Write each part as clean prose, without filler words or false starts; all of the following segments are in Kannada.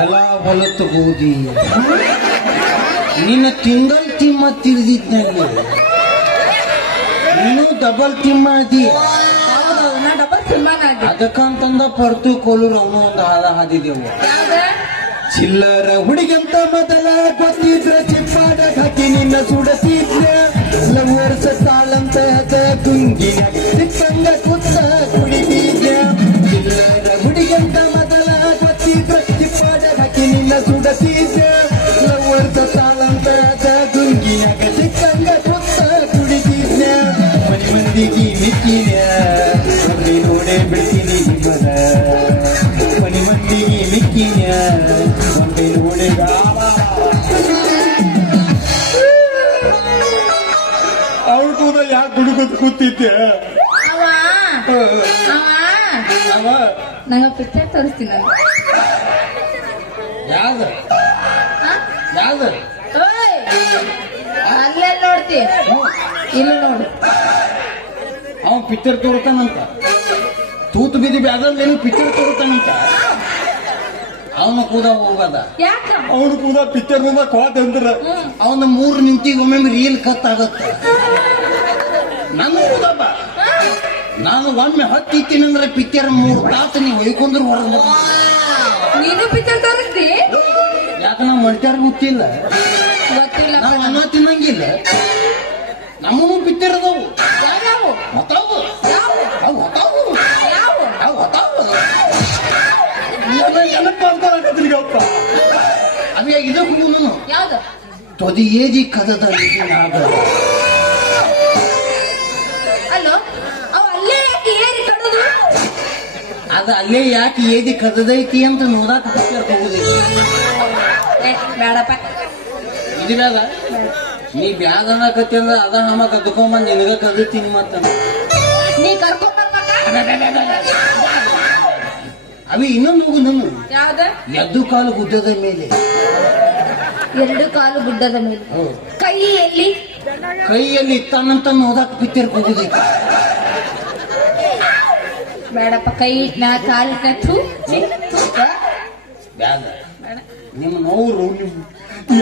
ಎಲ್ಲ ಹೊಲತ್ತು ಗೋಧಿ ನಿನ್ನ ತಿಂಗಳ ತಿಮ್ಮ ತಿಳಿದಿದ್ನಲ್ಲಿ ನೀನು ಡಬಲ್ ತಿಮ್ಮ ಅದಿ. ಅದಕ್ಕಂತಂದ ಪರ್ತು ಕೋಲೂರು ಅವನು ಒಂದು ಹಾದ ಹಾದಿದೆವು. ಚಿಲ್ಲರ ಹುಡುಗಂತ ಮೊದಲ ಗೊತ್ತಿದ್ರ ಚಿಪ್ಪಾಡ ಹಾಕಿ ನಿನ್ನ ಸುಡತಿದ್ದ ವರ್ಷ ತಾಳಂತ ಗುಂಗಿನ ಚಿಕ್ಕಂಗ ಕುತ್ತ ಕುಡಿದಿದ್ದ. ಚಿಲ್ಲರ ಹುಡುಗಂತ ಮೊದಲ ಗೊತ್ತಿದ್ರ ಚಿಪ್ಪಾಡ ಹಾಕಿ ನಿನ್ನ ಸುಡತಿದ್ದ ವರ್ಷ ತಾಳಂತ ಗುಂಗಿನಾಗ ಚಿಕ್ಕಂಗ ಕುತ್ತ ಕುಡಿದಿದ್ದ. ಮನಿ ಮಂದಿಗೆ ಮಿಕ್ಕಿನ ನೋಡೇ ಬಿಡ್ತೀನಿ ನಿಮ್ಮದ ಮನಿ ಮಂದಿಗೆ ಮಿಕ್ಕಿನ ಒಂದೇ ನೋಡೆ ಅವ್ರು ಕೂಡ ಯಾಕೆ ಹುಡುಗದ್ ಕೂತಿದ್ದೆ. ನಂಗ ಪಿಕ್ಚರ್ ತೋರಿಸ್ತೀನಿ. ಯಾವ್ದು ಯಾವ್ದು ಅಲ್ಲೇ ನೋಡ್ತಿ ಇಲ್ಲ ನೋಡು. ಅವನ್ ಪಿಕ್ಚರ್ ತೋರ್ತಾನಂತ ತೂತು ಬಿದ್ದಿ ಬ್ಯಾದಲ್ಲಿ ಪಿಕ್ಚರ್ ತೋರ್ತಾನಂತ. ಅವನು ಕೂಡ ಹೋಗದ ಅವನು ಕೂಡ ಪಿಕ್ಚರ್ ಕ್ವಾಟ್ ಅಂದ್ರ ಅವನ 3 ನಿಮಿಷಕ್ಕೆ ಒಮ್ಮೆ ರೀಲ್ ಕತ್ ಆಗತ್ತ. ನಾನು ಕೂಡ ನಾನು ಒಮ್ಮೆ ಹತ್ತಿತ್ತೀನಿ ಅಂದ್ರೆ ಪಿಕ್ಚರ್ 3 ತಾಸು ನೀವು ಹೊಯ್ಕೊಂಡ್ರು ಹೊರಗೆ ನೀನು ಪಿಕ್ಚರ್ ತೋರಿಸ್ತಿ. ಯಾಕೆ ನಾವು ಮಲ್ಟ್ಯಾರ ಗೊತ್ತಿಲ್ಲ ನಾವು ಅನ್ನ ತಿನ್ನಂಗಿಲ್ಲ. ನಮ್ಮನು ಪಿಕ್ಚರ್ ಅದಾವು ಹೊತ್ತಾವು ಅವು ಹೊತ್ತಾವು ಅವು ಹೊತ್ತಾವು ನೆನಪಾಗ್ತಾರಪ್ಪ. ಅವೇ ಇದಕ್ಕೂ ನಾನು ತೊದಿ ಏಜಿ ಕದದ ಅದ ಅಲ್ಲೇ ಯಾಕೆ ಏದಿ ಕದದೈತಿ ಅಂತ ನೋಡಾಕ ಹೋಗುದೈತಿ. ಬೇಡಪ್ಪ ಇದು ಬೇಡ. ನೀ ಬ್ಯಾಗ್ ಅನ್ನಕತ್ತಿ ಅಂದ್ರ ಅದ ಹಮ ಕದ್ಕೊಂಬಂದ್ ನಿನಗ ಕದತೀನಿ ಮತ್ತ ನೀ ಕರ್ಕೊಂಡ್ ಅವಿ ಇನ್ನೊಂದು ಹೋಗು. ನಾನು ಯಾವ್ದ 2 ಕಾಲು ಗುಡ್ಡದ ಮೇಲೆ 2 ಕಾಲು ಗುಡ್ಡದ ಮೇಲೆ ಕೈಯಲ್ಲಿ ಇತ್ತಾನಂತ ನೋದಾಕ ಪಿಕ್ಚರ್ ಹೋಗುದೈತಿ. ಬೇಡಪ್ಪ ಕೈ ನಾ ಕಾಲಿಟ್ಟು ಬ್ಯಾಡ. ನಿಮ್ಮ ನೋವು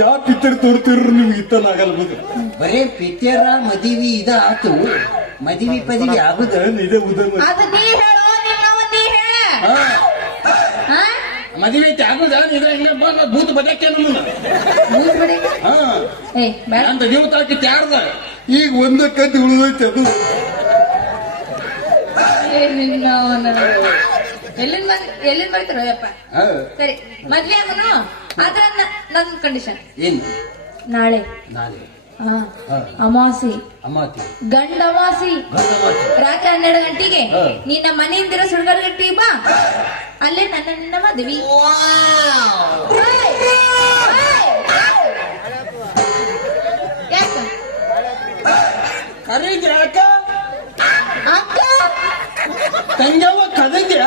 ಯಾವ ಪಿಕ್ಚರ್ ತೋರ್ತಿರು ನಿಮ್ಗೆ ಇತ್ತನಾಗಲ್ಲ. ಬರೇ ಪಿಕ್ಚರ ಮದಿವಿ ಇದ ಆತು. ಮದಿವಿ ಪದಿವಿ ಆಗುದ ಇದೇ ಮದುವೆ ಐತಿ ಆಗುದ ಭೂತ ಬದಕ್ಕೆ ಅಂತ ದೇವತಾಕಿ ತ್ಯಾರ್ದ ಈಗ ಒಂದ ಕತ್ತಿ ಉಳಿದೈತಿ. ಅದು ಎಲ್ಲಿಂದ ಬರ್ತಾರಪ್ಪ. ಸರಿ ಮದ್ವೆ ಆಗನು ಆದ್ರ ನನ್ ಕಂಡೀಷನ್ ಏನು ನಾಳೆ ಅಮಾಸಿ ಗಂಡ ಅಮಾಸಿ ರಾತ್ರಿ 12 ಗಂಟೆಗೆ ನಿನ್ನ ಮನೆಯಿಂದಿರೋ ಸುಳ್ಗರ್ಗಟ್ಟಿ ಬಾ. ಅಲ್ಲೇ ನನ್ನ ಮದ್ವಿ. ಯಾಕ ಕರೀದ್ಯ ಅಕ್ಕ ತಂಗ್ಯವ ಕದದ್ಯ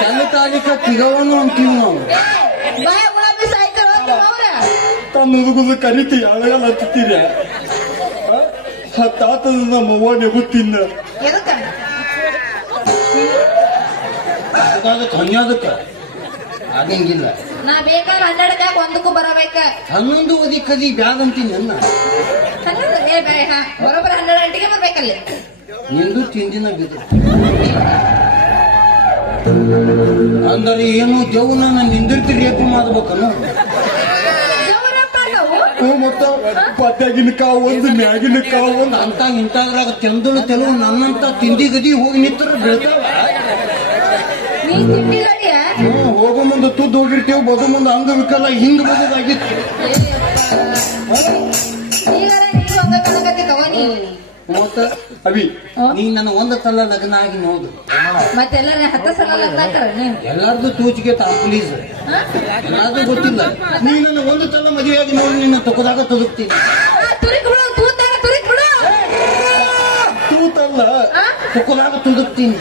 ಚಲತಾಲಿಕ ತಿಗವನು ಅಂತೀವಿ ನಾವು. ತನ್ನದುಗುದು ಕರಿತಿ ಅಳಗಲ್ಲ ಹತ್ತೀರ ತಾತದ ನಮ್ಮವ್ವ ನೆಗುತ್ತಿನ್ನ ಕನ್ಯಾದಕ್ಕ ಆಗಂಗಿಲ್ಲ. ನಾ ಬೇಕಾದ್ರೆ 12 ಒಂದಕ್ಕೂ ಬರಬೇಕ. 11 ಓದಿ ಕದಿ ಬ್ಯಾಗ್ ಅಂತೀನಿ ನನ್ನ ಬರೋಬ್ಬರ 12 ಗಂಟೆಗೆ ಬರ್ಬೇಕಲ್ಲಿ. ನಿಂದು ತಿಂದಿನ ಬಿದ್ದು ಅಂದರೆ ಏನು ದೇವು ನಾನು ನಿಂದಿರ್ತಿ ರೇಪು ಮಾಡ್ಬೇಕನ್ನು ಮತ್ತ ಪತ್ಯಾಗಿನ ಕಾವು ಒಂದು ಮ್ಯಾಗಿನ ಕಾವು ಒಂದು ಅಂತ ಇಂತಾದ್ರಾಗ ತೆಂದಳು ತೆಲುವು ನನ್ನಂತ ತಿಂಡಿ ಗದಿ ಹೋಗಿ ನಿಂತರ ಬೀಳ್ತಾವ. ಹೋಗೋ ಮುಂದೆ ತುದ್ದು ಹೋಗಿರ್ತೇವೆ ಬದು ಮುಂದೆ ಅಂಗವಿಕಲ ಹಿಂಗ್ ಬದುದಾಗಿತ್ತು. ಮತ್ತ ಅವಿ ನೀ ನನ್ನ ಒಂದು ಸಲ ಲಗ್ನ ಆಗಿ ನೋಡು ಮತ್ತೆಲ್ಲ 10 ಸಲ ಲಗ್ನ ಎಲ್ಲಾರ್ದು ತೂಚಿಗೆ ಪ್ಲೀಸ್ ಎಲ್ಲಾರ್ದು ಗೊತ್ತಿಲ್ಲ. ನೀ ನನ್ನ ಒಂದು ಸಲ ಮದುವೆಯಾಗಿ ನೋಡಿ ನಿನ್ನ ತೊಕದಾಗ ತೊದಕ್ತೀನಿ. ತೂತಲ್ಲ ತೊಕದಾಗ ತೊದಕ್ತೀನಿ.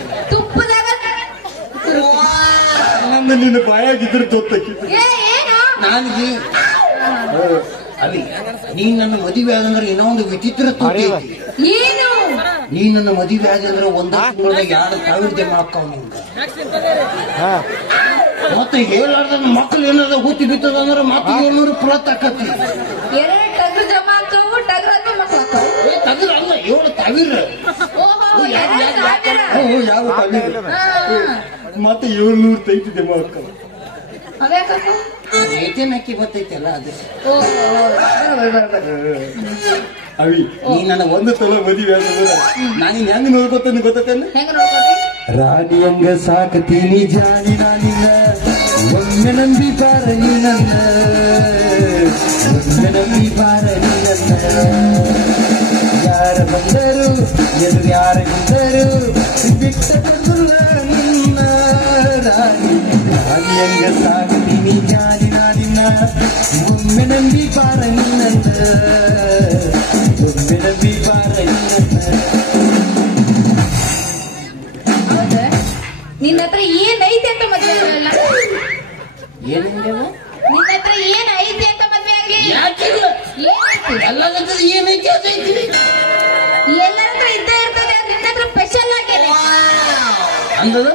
ನನ್ನ ನಿನ್ನ ಬಾಯಾಗಿದ್ರೆ ತೊತ್ತಕ್ಕಿತ್ತು. ನನಗೆ ಅವಿ ನೀನ್ ನನ್ನ ಮದುವೆ ಆದಂದ್ರೆ ಇನ್ನೊಂದು ವಿಚಿತ್ರ ಏನು ನೀ ನನ್ನ ಮದುವೆ ಆಗಿ ಅಂದ್ರೆ ಒಂದು ತಿಂಗಳದಾಗ 2,000 ಜಮಾ ಹಾಕಾವ್ ನಿಂಗ. ಮತ್ತೆ ಹೇಳಾರ್ದ ಮಕ್ಳು ಏನಾರ ಹುಟ್ಟಿ ಬಿತ್ತದ ಅಂದ್ರೆ ಮತ್ತೆ 700 ಪ್ಲತ್ ಹಾಕತಿ. ಟಗರು ಜಮಾ ಹಾಕವು ಟಗರನ್ನು ಮಕ್ಳು ಹಾಕವು. ಟಗರ್ ಅಲ್ಲ 7,000. ಯಾವ ಟಗರ್ ಮತ್ತೆ 700 ತೈತಿ ಜಮಾ ಹಾಕವು. ಎಟಿಎಂ ಹಾಕಿ ಬರ್ತೈತಲ್ಲ ಅದು. ಅವಿ ನೀ ನನಗ ಒಂದು ಸಲ ಮದುವೆ ಆದ್ರೆ ನಾನು ಹೆಂಗ್ ನೋಡ್ಕೊತೇನೆ ಗೊತ್ತೇನೆ. ರಾಣಿ ಹಂಗ ಸಾಕತೀನಿ ಜಾನಿ ನಾನಿನ ಒಮ್ಮೆ ನಂಬಿ ಬಾರ ನೀ ನನ್ನ, ಒಮ್ಮೆ ನಂಬಿ ಬಾರ ನೀ ನನ್ನ. ಯಾರ ಬಂದರು ಎದುರು ಯಾರ ಬಂದರು ಬಿಟ್ಟ ನಿನ್ನ ರಾಣಿ. ರಾಣಿ ಹಂಗ ಸಾಕತೀನಿ ಜಾನಿ ನಾನಿನ ಒಮ್ಮೆ ನಂಬಿ ಬಾರ ನೀ ನನ್ನ, ಒಮ್ಮೆ ನಂಬಿ ಬಾರ ನೀ ನನ್ನ. ನಿನ್ನ ಹತ್ರ ಏನ್ ಐತೆ ಅಂತ ಮದ್ವೆ ಆಗಲ್ಲ. ಏನಿಲ್ಲ ನಿನ್ನ ಹತ್ರ ಏನ್ ಐತೆ ಅಂತ ಮದ್ವೆ ಆಗ್ಲಿ. ಎಲ್ಲರ ಏನೈತಿ ಅದೈತಿ. ಎಲ್ಲರ ಹತ್ರ ಇದ್ದೇ ಇರ್ತದೆ. ನಿನ್ನ ಹತ್ರ ಸ್ಪೆಷಲ್ ಆಗಿದೆ. ಅಂದದ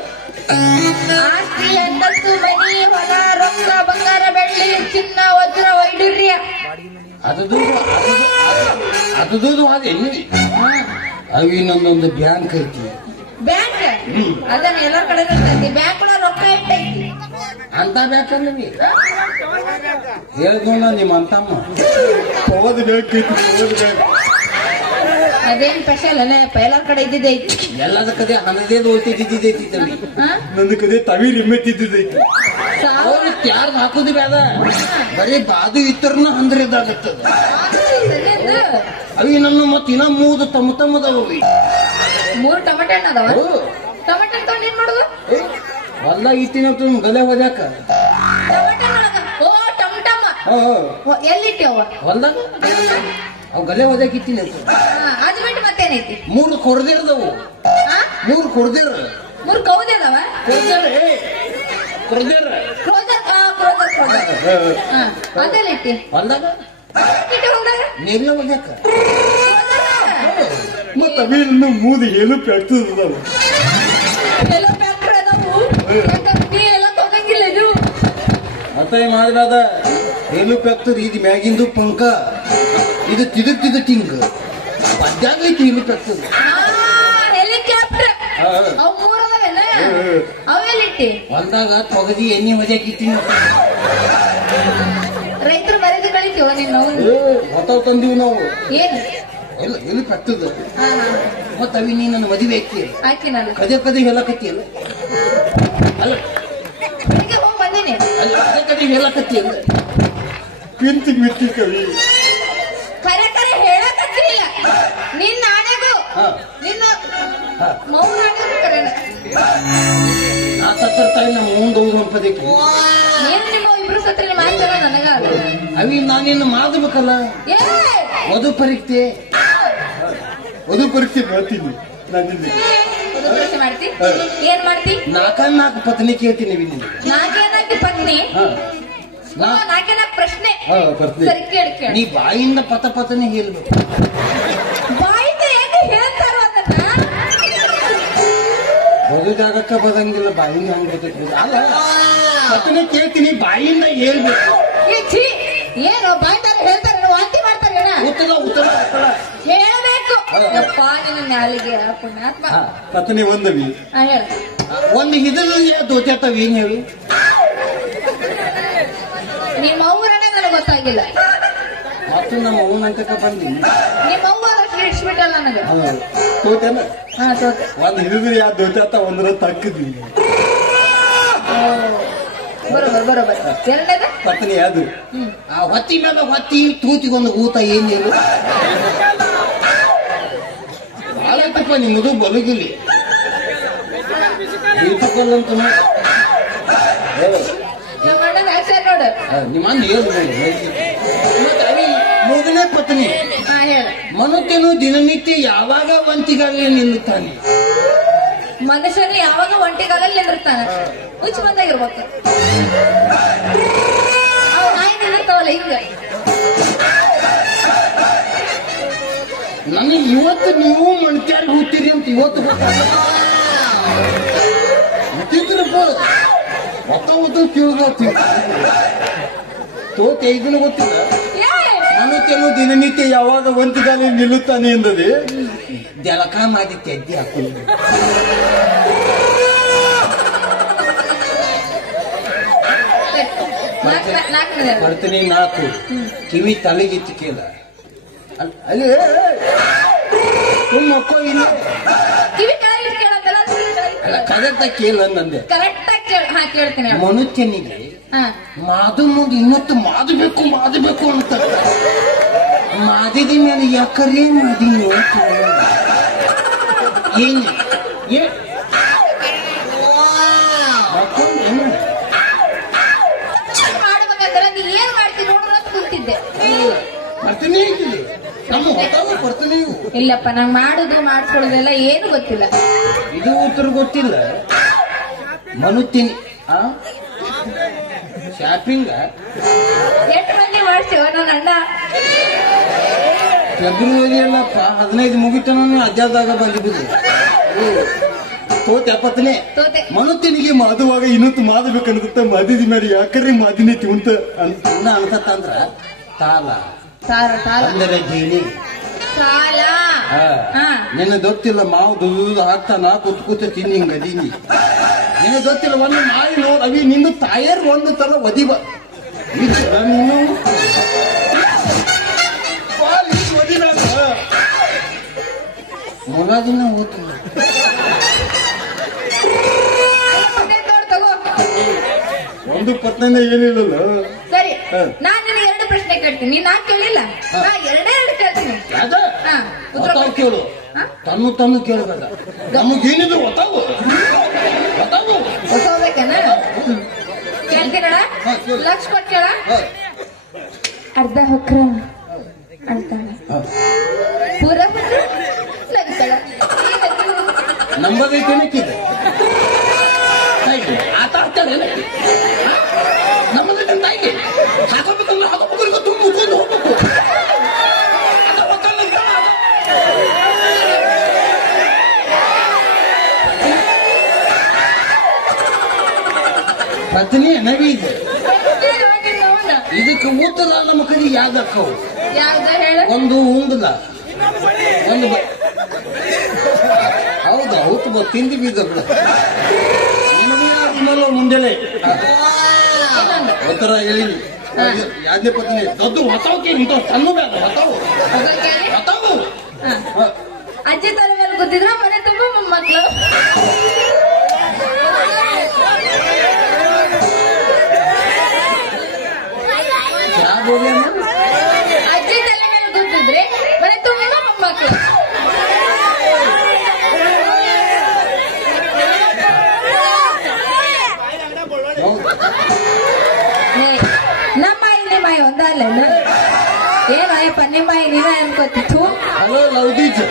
ಆಸ್ತಿ ಅಂತಸ್ತು ಮನಿ ಹೊಲ ರೊಕ್ಕ ಬಂಗಾರ ಬೆಳ್ಳಿ ಚಿನ್ನ ವಜ್ರ ವೈಡೂರ್ಯ ಅದು ಅದೇ ಅವಿ ನನ್ನೊಂದು ಬ್ಯಾಂಕ್ ಐತಿ. ಬ್ಯಾಂಕ್ ಅದನ್ನ ಎಲ್ಲರ ಕಡೆ ಇರ್ತೈತಿ. ಬ್ಯಾಂಕ್ ಒಳಗ ರೊಕ್ಕ ಇಟ್ಟೈತಿ ಅಂತ ಬ್ಯಾಂಕ್ ಅಂದ್ವಿ ಹೇಳ್ಕೊಂಡ ನಿಮ್ಮ ಅಂತಮ್ಮ ಹೋದ್ ಬ್ಯಾಂಕ್ ಐತಿ. ಅದೇನ್ ಸ್ಪೆಷಲ್ ಅಲ್ಲಪ್ಪ, ಎಲ್ಲರ ಕಡೆ ಇದ್ದಿದ್ದೈತಿ. ಎಲ್ಲದ ಕಡೆ ಹಣದೇದು ಹೋಗ್ತಿದ್ದೈತಿ. ನಂದು ಕಡೆ ತವಿ ನಿಮ್ಮೆತ್ತಿದ್ದೈತಿ. ಯಾರು ಹಾಕುದು ಬೇಡ, ಬರೀ ಬಾದು ಇತ್ತರ್ನ ಅಂದ್ರೆ ಇದಾಗತ್ತದ. ಅವಿ ನನ್ನ ಮತ್ತ ಇನ್ನ 3 ತಮ್ಮದವಿ. 3 ಟೊಮೆಟೊ ಹಣ್ಣು ಅದಾವ. ಟೊಮೆಟೊ ತಗೊಂಡು ಏನ್ ಮಾಡುದು? ಹೊಲ್ದ ಇಟ್ಟಿನ ಗಲೆ ಹೋದ್ಯಾಕ ಎಲ್ಲಿಟ್ಟವ ಹೊಲ್ದಾಗ ಅವ್ ಗಲೆ ಹೋದ್ಯಾಕ ಇಟ್ಟಿನ. ಅದು ಬಿಟ್ಟು ಮತ್ತೇನೈತಿ? 3 ಕೊರದಿರದವು. 3 ಕೊರದಿರ 3 ಕೌದಿ ಅದಾವ. ಅದೆಲ್ಲ ಇಟ್ಟಿ ಹೊಲ್ದಾಗ ನೀರ್ಲ ಹೋಗ್ಯಾಕ. ಮತ್ತ ಅವಿನ್ನು 3 ಏನು ಪ್ಯಾಕ್ಟರ್ ಅತೈ ಮಾಡಿದ ಏನು ಪ್ಯಾಕ್ಟರ್. ಇದು ಮ್ಯಾಗಿಂದು ಪಂಕ, ಇದು ತಿದ ಟಿಂಗ್ ಬದ್ದಾಗ್ಲೈತಿ. ಏನು ಪ್ಯಾಕ್ಟರ್ ಹೆಲಿಕಾಪ್ಟರ್ ಅವೆಲ್ಲಿಟ್ಟಿ? ಹೊಲ್ದಾಗ ತೊಗದಿ ಎಣ್ಣೆ ಮಜಾಕ್ ಇಟ್ಟಿನ. ರೈತರು ಮರ್ಯಾದೆ ಕಳಿತೀವ ನಿನ್ನ ಹೊತ್ತಾವ್ ತಂದೀವಿ ನಾವು. ಏನು ಎಲ್ಲ ಎಲ್ಲಿ ಕಟ್ಟದ ಮತ್ತ ಅವಿ ನೀ ನನ್ನ ಮದುವೆ ಆಯ್ತಿ. ನಾನು ಕದೆ ಹೇಳಕತ್ತಿಯಲ್ಲ. ಅಲ್ಲ ಹೋಗಿ ಬಂದೀನಿ. ಕದೆ ಹೇಳಕತ್ತಿಯಲ್ಲ. ಪಿಂತಿ ಮಿತ್ತಿ ಕವಿ ಕರೆ ಹೇಳಕತ್ತಿಲ್ಲ. ನಿನ್ನ ಆಣೆಗೂ ನಿನ್ನ ಮೌನ ಆಣೆಗೂ ಕರೆ ನಾ ಸತ್ತರ್ತಾಯಿ ನಮ್ಮ ಮುಂದೆ ಹೋಗುವ ಪದಕ್ಕೆ ಏನು ನಿಮ್ಮ ಇಬ್ರು ಸತ್ರ ಮಾಡ್ತಾರ ನನಗ. ಅವಿ ನಾನಿನ್ನು ಮಾಡಬೇಕಲ್ಲ. ವಧು ಪರೀಕ್ಷೆ ಮಾಡ್ತೀನಿ. ಪರೀಕ್ಷೆ ಮಾಡ್ತಿ? ಏನ್ ಮಾಡ್ತಿ? 4 ಪತ್ನಿ ಕೇಳ್ತೀನಿ. 4 ಪತ್ನಿ? 4 ಪ್ರಶ್ನೆ. ಸರಿ ಕೇಳಿ. ನೀ ಬಾಯಿಂದ ಪತನೆ ಹೇಳ್ಬೇಕು. ಬಾಯಿಂದ ಹೆಂಗ ಹೇಳ್ತಾರ ಅದನ್ನ? ಹೋಗೋ ಜಾಗಕ್ಕ ಬರಂಗಿಲ್ಲ, ಬಾಯಿಂದ ಹಂಗ ಗೊತ್ತೈತಿ. ಅಲ್ಲ ಪತ್ನಿ ಕೇಳ್ತೀನಿ, ಬಾಯಿಂದ ಹೇಳ್ಬೇಕು. ಏನು ಬಾಯ್ತಾರ ಹೇಳ್ತಾರ? ವಾಂತಿ ಮಾಡ್ತಾರ? ಉತ್ತರ ಹೇಳಬೇಕು. ಯಪ್ಪ ನಿನ್ನ ನಾಲಿಗೆ ಪುಣ್ಯಾತ್ಮ. ಪತ್ನಿ ಒಂದವಿ ಒಂದು ಹಿದಲ್ಲಿ ದೋಚಾತವ. ಏನ್ ಹೇಳಿ? ನಿಮ್ಮ ಅವ್ವರನ್ನ ನನಗೆ ಗೊತ್ತಾಗಿಲ್ಲ. ಮತ್ತು ನಮ್ಮ ಅವ್ವನ ಅಂಕಕ್ಕ ಬಂದಿ. ನಿಮ್ಮ ಅವ್ವ ಇಡ್ಸ್ಬಿಟ್ಟಲ್ಲ ನನಗೆ. ತೋತೇನ? ತೋತೆ. ಒಂದು ಹಿಡಿದ್ರೆ ಯಾವ್ದು ದೋಚಾತ ಒಂದ್ರ ತಕ್ಕದ್ವಿ. ಬರೋಬರ್. ಎರಡನೇದ ಪತ್ನಿ ಅದು ಆ ಹೊತ್ತಿ ಮೇಲೆ ಹೊತ್ತಿ ತೂತಿಗೊಂದು ಊತ ಏನಿಲ್ಲ. ಬಾಳತ್ತಪ್ಪ ನಿಮ್ಮದು ಬಲಗಿಲಿ ಇರ್ತಕ್ಕಲ್ಲಂತ ನೋಡು. ನಿಮ್ಮ ಮೊದಲನೇ ಪತ್ನಿ ಮನುಷ್ಯನು ದಿನನಿತ್ಯ ಯಾವಾಗ ವಂತಿಗಾಗಲೇ ನಿಲ್ಲುತ್ತಾನೆ. ಮನುಷ್ಯನು ಯಾವಾಗ ಒಂಟಿಗಾಲಲ್ಲಿ ನಿಂದಿರ್ತಾನೆ. ಹುಚ್ಚ ಬಂದಾಗಿರ್ಬೇಕು. ಅವ್ ನಾಯಿ ನಿಂದಿರ್ತಾವಲ್ಲ ಹಿಂಗ. ನನಗೆ ಇವತ್ತು ನೀವು ಮಣ್ಕ್ಯಾರ ಹುಟ್ಟಿರಿ ಅಂತ ಇವತ್ತು ಗೊತ್ತಿದ್ರಪ್ಪ ಹೊತ್ತ ಕೇಳಿದ ತೋತೆ ಇದನ್ನು ಗೊತ್ತಿಲ್ಲ. ಮನುಷ್ಯನು ದಿನನಿತ್ಯ ಯಾವಾಗ ಒಂದಿಗಾಲಿ ನಿಲ್ಲುತ್ತಾನೆ ಎಂದರೆ ಜಲಕ ಮಾಡಿ ತೆದ್ದಿ ಹಾಕೊಂಡು ಬರ್ತೀನಿ. 4 ಕಿವಿ ತಲೆಗಿತ್ತು ಕೇಳ ಅಲ್ಲಿ ಮಕ್ಕೋ ಇಲ್ಲ ಅಲ್ಲ ಕರೆಕ್ಟ್ ಕೇಳ ನಂದೆ. ಮನುಷ್ಯನಿಗೆ ಮಾದು ಮುಂದೆ ಇನ್ನೊತ್ತು ಮಾದಬೇಕು ಅಂತ ಮಾದಿದ ಮೇಲೆ ಯಾಕರೇ ಮಾದಿನಿ ಏನು ಬರ್ತೀನಿ ನಮ್ಮ ಹೊತ್ತಾಗ ಬರ್ತೀನಿ. ಇಲ್ಲಪ್ಪ ನಂಗೆ ಮಾಡುದು ಮಾಡ್ಕೊಳ್ಳೋದೆಲ್ಲ ಏನು ಗೊತ್ತಿಲ್ಲ. ಇದು ಉತ್ತರ ಗೊತ್ತಿಲ್ಲ. ಮನುಷ್ಯನಿ ಶಾಪಿಂಗ್ 8 ಮಂದಿ ಮಾಡ್ತೀವ ನನ್ನ ಅಣ್ಣ. ಫೆಬ್ರವರಿ ಅಲ್ಲಪ್ಪ 15 ಮುಗಿತನ ಅಜ್ಜಾದಾಗ ಬಂದಿದ್ದು ತೋತೆ ಅಪ್ಪತ್ತನೇ ಮನುಷ್ಯನಿಗೆ ಮಾದುವಾಗ ಇನ್ನೊತ್ತು ಮಾದಬೇಕನ್ನುತ್ತ ಮಾದಿದ ಮೇಲೆ ಯಾಕರ್ರಿ ಮಾದಿನೈತಿ ಅಂತ ಅನ್ಸತ್ತಂದ್ರ ತಾಲ ಅಂದರೆ ಗೀಳಿ ನಿನ್ನ ಗೊತ್ತಿಲ್ಲ ಮಾವು ದುಡ್ದು ಹಾಕ್ತಾನ ಕೂತ್ ತಿನ್ನಿ ಹಿಂಗ ಅದೀನಿ. ನಿನ್ನ ಗೊತ್ತಿಲ್ಲ ಒಂದು ಮಾಡಿ ನೋಡ್ ಅವಿ ನಿನ್ನ ತಾಯರ್ ಒಂದು ತರ ಒದಿಬ ನೀನು ಮುಲಾದಿನ ಓದ್ತೀನಿ. ಒಂದು ಪತ್ನ ಏನಿಲ್ಲ. ಸರಿ ನಾನು ನಿನಗೆ 2 ಪ್ರಶ್ನೆ ಕೇಳ್ತೀನಿ. ನೀನ್ ಕೇಳಿಲ್ಲ, ನಾ 2 ಕೇಳ್ತೀನಿ. ಕೇಳು ತನ್ನು ಕೇಳಬೇಡ. ನಮಗೇನಿದ್ರು ಹೊಸಬೇಕನ ಕೇಳ್ತೀನಣ್ಣ. ಲಕ್ಷ ಕೊಟ್ಟು ಕೇಳ. ಅರ್ಧ ಹೊಕ್ರ ಅಂತಾಳ, ಪೂರ ನಗ್ತಾಳ. ನಂಬದೈತೇನಕ್ಕಿದೆ ಆತ ಆಗ್ತದೆ ನಮ್ಮದೇ ತಾಯಿಗೆ ಹಾಕೋಬೇಕಂದ್ರೆ ಹಾಕೋಬೇಕು ತುಂಬ ಮುಚ್ಕೊಂಡು ಹೋಗ್ಬೇಕು. ಪತ್ನಿ ನವಿ ಇದೆ ಇದಕ್ಕೆ ಊಟದ ನಮ್ಮ ಕಡೆ ಯಾವ್ದಕ್ಕವು ಒಂದು ಉಂಡದ ಒಂದು ಹೌದಾ ಊಟ ತಿಂದಿ ಬೀದ ಬಿಡ ಮುಂದೆಲೆ ಒಂಥರ ಹೇಳಿ ಯಾವ್ದೇ ಪತ್ನಿ ದೊಡ್ಡ ಹೊಸವಕ್ಕೆ ಇಂಥ ಸಣ್ಣ ಬೇಡ ಹೊಸವು ಅಜ್ಜಿ ತಲೆ ಮೇಲೆ ಕೂತಿದ್ರ ಮನೆ ತುಂಬ ಮೊಮ್ಮಕ್ಳು. ಅಜ್ಜಿ ತಲೆ ಮೇಲೆ ಕೂತಿದ್ರೆ ಮನೆ ತುಂಬ ಮೊಮ್ಮಕ್ಳು. ನಮ್ಮ ಇಲ್ಲಿ ಮಾಯ ಒಂದಲ್ಲ ಏನಯ್ಯಪ್ಪ ನಿಮ್ಮ ನೀವೇ ಅನ್ಕೋತಿತ್ತು. ಹಲೋ ಲೌದೀಜ್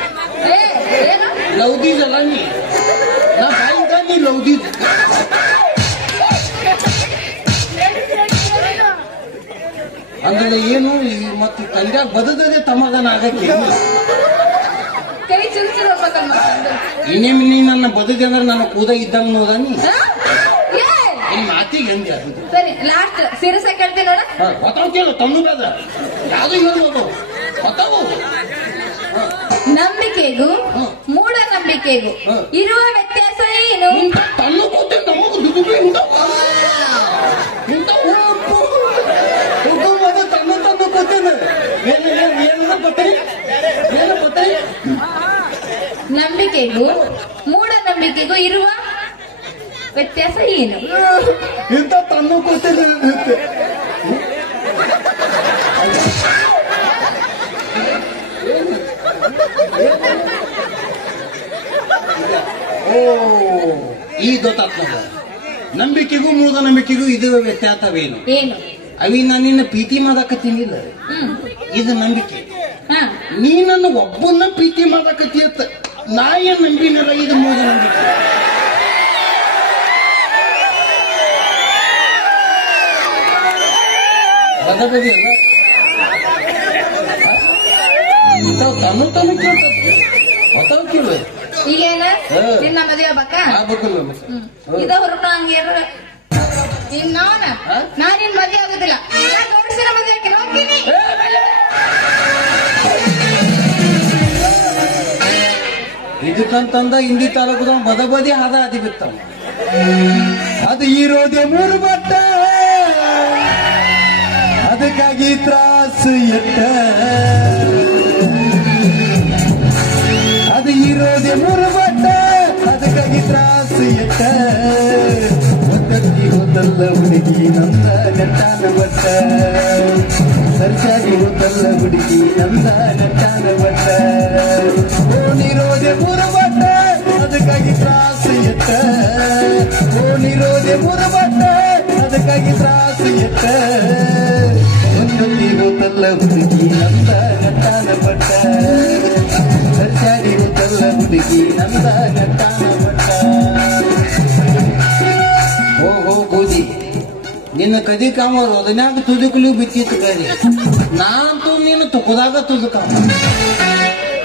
ಲೌದೀಜ್ ಅಲ್ಲ ನೀ ನಾ ಬಾಯಿಂದ ನೀ ಲೌದೀಜ್ ಅಂದ್ರೆ ಏನು ಮತ್ತೆ ತಂಗ್ಯಾಗ ಬದದೇ ತಮಗನ ಆಗಕ್ಕೆ ಕೈ ಚುರುಚುರು ಇನ್ನೇಮ್ ನೀ ನನ್ನ ಬದದೆ ಅಂದ್ರೆ ನನ್ನ ಕೂದ ಇದ್ದಂಗ ನೋದ ನೀ ಮಾತಿಗೆ ಹೆಂಗೆ ಅದು. ಸರಿ ಲಾಸ್ಟ್ ಸೀರಿಯಸ್ ಆಗಿ ಕೇಳ್ತೀನಿ ನೋಡ. ಹೊತ್ತಾವ್ ಕೇಳು ತಮ್ಮ ಬೇಡ ಯಾವ್ದು ಹೇಳ್ಬೋದು ಹೊತ್ತಾವು. ನಂಬಿಕೆಗೂ ಮೂಢನಂಬಿಕೆಗೂ ಇರುವ ವ್ಯತ್ಯಾಸ ಏನು? ತನ್ನ ಕೂತೆ ನಮಗೂ ದುಡ್ಡು ತನ್ನ ಕೂತೇನೆ ಏನು ಗೊತ್ತೇ ನಂಬಿಕೆಗೂ ಮೂಢನಂಬಿಕೆಗೂ ಇರುವ ವ್ಯತ್ಯಾಸ ಏನು? ಇಂಥ ತನ್ನ ಕೂತೇನೆ ಈ ಗೊತ್ತಾಗ್ತದ. ನಂಬಿಕೆಗೂ ಮೂಢನಂಬಿಕೆಗೂ ಇದು ವ್ಯತ್ಯಾಸವೇನು? ಏನು? ಅವಿ ನಾನು ನಿನ್ನ ಪ್ರೀತಿ ಮಾಡಕತ್ತೀನಿಲ್ಲ, ಇದು ನಂಬಿಕೆ. ನೀ ನನ್ನ ಒಬ್ಬನ್ನ ಪ್ರೀತಿ ಮಾಡಕತ್ತಿ ಅಂತ ನಾ ಏನ್ ನಂಬಿನಲ್ಲ, ಇದು ಮೂಢನಂಬಿಕೆ. ಬದಬದಿ ಅಲ್ಲ ತನ್ನ ತನ್ನ ಕೇಳ್ತದೆ ಹೊತ್ತಾವ್ ಕೇಳು ಈಗೇನ ನಿನ್ನ ಮದುವೆ ಆಗ್ಬೇಕಾ ಆಗ್ಬೇಕಲ್ಲ ಇದ ಹೊರಟ ಹಂಗೇನು ಇನ್ನವನ ನಾನಿನ್ ಮದುವೆ ಆಗುದಿಲ್ಲ ಗೌಡಸಿನ ಮದುವೆ ಹಾಕಿ ಹೋಗ್ತೀನಿ ಇದಕ್ಕಂತಂದ ಹಿಂದಿ ತಾಲೂಕದ ಬದಿ ಹಾದ ಅದಿ ಬಿತ್ತಾವ ಅದು ಇರೋದೆ 3 ಬಟ್ಟ ಅದಕ್ಕಾಗಿ ತ್ರಾಸು ಎಟ್ಟ ಅದು ಇರೋದೆ 3 ಬಟ್ಟ ಅದಕ್ಕಾಗಿ ತ್ರಾಸು ಎಟ್ಟ ಒತ್ತತ್ತಿ ಹೋದಲ್ಲ ಹುಡುಗಿ ನಂದ ನೆಟ್ಟಾನ ಬಟ್ಟ ಸರ್ಚಾಗಿ ಹೋದಲ್ಲ ಹುಡುಗಿ ನಂದ ನೆಟ್ಟಾನ ಬಟ್ಟ ಓನಿರೋದೆ 3 ಬಟ್ಟ ಅದಕ್ಕಾಗಿ ತ್ರಾಸು ಎಟ್ಟ ಓನಿರೋದೆ 3 ಬಟ್ಟ ಅದಕ್ಕಾಗಿ ತ್ರಾಸು ಎಟ್ಟ ಒಂದೊಂದಿ ಹೋದಲ್ಲ ಹುಡುಗಿ ನಂದ ನೆಟ್ಟಾನ ಬಟ್ಟ ಸರ್ಚಾಗಿ ಹೋದಲ್ಲ ಹುಡುಗಿ ನಂದ ನೆಟ್ಟಾನ ಬಟ್ಟ ಓಹೋ ಗೋಧಿ ನಿನ್ನ ಕದಿ ಕಾಮರು ಅದನ್ಯಾಗ ತುದುಕಲು ಬಿತ್ತಿತ್ತು ಕದಿ ನಾನಂತೂ ನೀನು ತುಕದಾಗ ತುದುಕಾಮ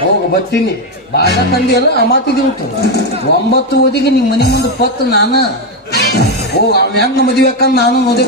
ಹೋಗು ಬರ್ತೀನಿ ಬಾಗ ತಂದಿಯಲ್ಲ ಆ ಮಾತಿಗೆ ಉಂಟು 9 ಓದಿಗೆ ನಿಮ್ಮ ಮನೆ ಮುಂದೆ ಪತ್ತು ನಾನು ಓ ಅವ್ ಹೆಂಗ ಮದುವೆ ಯಾಕಂದ್ ನಾನು ಓದಿ